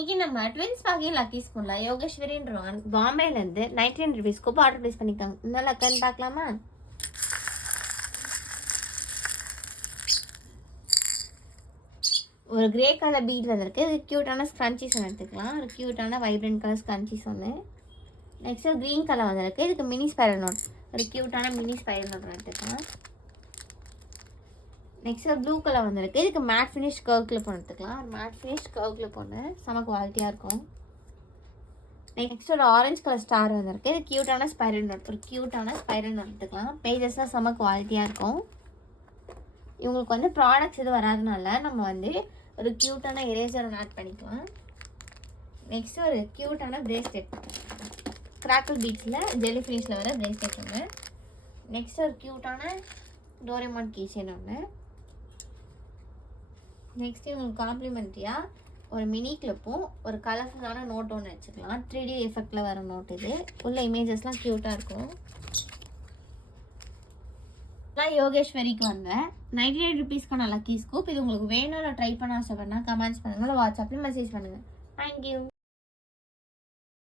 இன்னைக்கு நம்ம ட்வின்ஸ் பாக்கி லக்கி ஸ்பூன்ல யோகேஸ்வரின்றவங்க பாம்பேலேருந்து 99 ருபீஸ்க்கு ஆர்டர் ப்ளேஸ் பண்ணிட்டாங்க. என்ன லக்கன்னு பார்க்கலாமா? ஒரு கிரே கலர் பீட் வந்திருக்கு. இது க்யூட்டான ஸ்க்ரன்ச்சிஸ் ஒன்று எடுத்துக்கலாம். ஒரு க்யூட்டான வைப்ரண்ட் கலர் ஸ்க்ரன்ச்சிஸ் ஒன்று. நெக்ஸ்ட் ஒரு க்ரீன் கலர் வந்திருக்கு. இதுக்கு மினி ஸ்பைரல் நோட், ஒரு க்யூட்டான மினி ஸ்பைரல் நோட் எடுத்துக்கலாம். நெக்ஸ்ட் ஒரு ப்ளூ கலர் வந்திருக்கு. இதுக்கு மேட் ஃபினிஷ் கர்வ் கிளிப் ஒன்று எடுத்துக்கலாம். ஒரு மேட் ஃபினிஷ் கர்வ் கிளிப் ஒன்று செம குவாலிட்டியாக இருக்கும். நெக்ஸ்ட் ஒரு ஆரஞ்சு கலர் ஸ்டார் வந்திருக்கு. இது க்யூட்டான ஸ்பைரல் நோட், ஒரு க்யூட்டான ஸ்பைரல் நோட் எடுத்துக்கலாம். பேஜஸ்லாம் செம குவாலிட்டியாக இருக்கும். இவங்களுக்கு வந்து ப்ராடக்ட்ஸ் எதுவும் வராதனால நம்ம வந்து ஒரு க்யூட்டான எரேசர் ஒன்று ஆட் பண்ணிக்கலாம். நெக்ஸ்ட் ஒரு க்யூட்டான பிரேஸ்லெட், கிராக்கிள் பீட்ஸில் ஜெல்லி ஃபினிஷில் வர பிரேஸ்லெட் ஒன்று. நெக்ஸ்ட் ஒரு க்யூட்டான டோரேமான் கீச்செயின் ஒன்று. நெக்ஸ்ட் இவங்களுக்கு காம்ப்ளிமெண்ட்ரியாக ஒரு மினி கிளிப்பும் ஒரு கலர்ஃபுல்லான நோட் ஒன்று வச்சுக்கலாம். 3D எஃபெக்டில் வர நோட். இது உள்ள இமேஜஸ்லாம் க்யூட்டாக இருக்கும். நான் யோகேஸ்வரிக்கு வந்தேன் 99 ருபீஸ்க்கான லக்கி ஸ்கூப். இது உங்களுக்கு வேணும், நான் ட்ரை பண்ண ஆசைப்பட்னா கமெண்ட்ஸ் பண்ணுங்கள், வாட்ஸ்அப்பில் மெசேஜ் பண்ணுங்கள். தேங்க்யூ.